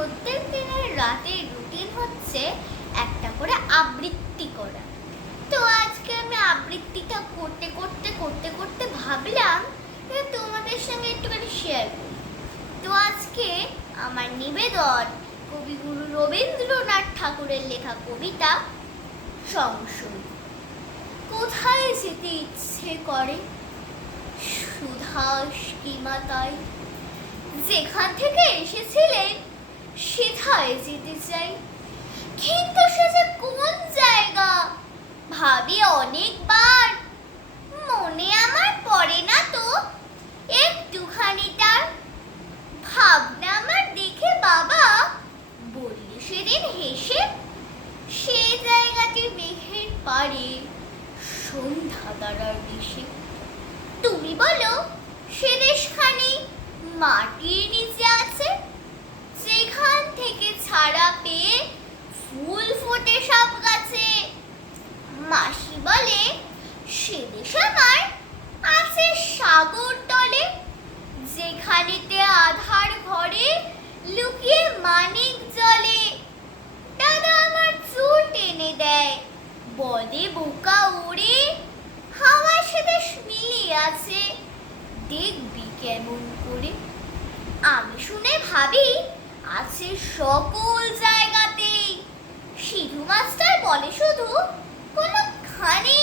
প্রত্যেক দিনের রাতের রুটিন হচ্ছে একটা করে আবৃত্তি করা। তো আজকে আমি আবৃত্তিটা করতে করতে করতে করতে ভাবলাম তোমাদের সঙ্গে একটুখানি শেয়ার করি। তো আজকে আমার নিবেদন কবিগুরু রবীন্দ্রনাথ ঠাকুরের লেখা কবিতা সংশয়। কোথায় যেতে ইচ্ছে করে? সুধাস কিমাতায় যেখান থেকে এসেছিলেন সেথায় যেতে চাই। কিন্তু সে যে কোন জায়গা? ভাবি অনেকবার। মনে আমার পড়ে না তো একটুখানি তার। ভাবনা আমার দেখে বাবা বললে সেদিন হেসে, সে জায়গাটি মেঘের পারে সন্ধ্যা তারার দেশে। তুমি বলো, সে দেশখানি মাটির নিচে আছে যেখান থেকে ছাড়া পেয়ে ফুল ফোটে সব গাছে। মাসি বলে, সে দেশ আমার আছে সাগর তলে। যেখানেতে আধার ঘরে লুকিয়ে মানিক জলে দাদা আমার চুল টেনে দেয়, বদে বোকা ওরে হাওয়ার সাথে মিলিয়ে আছে, দেখবি কেমন করে। আমি শুনে ভাবি, আছে সকল মাস্টার বলে শুধু কোনো নেই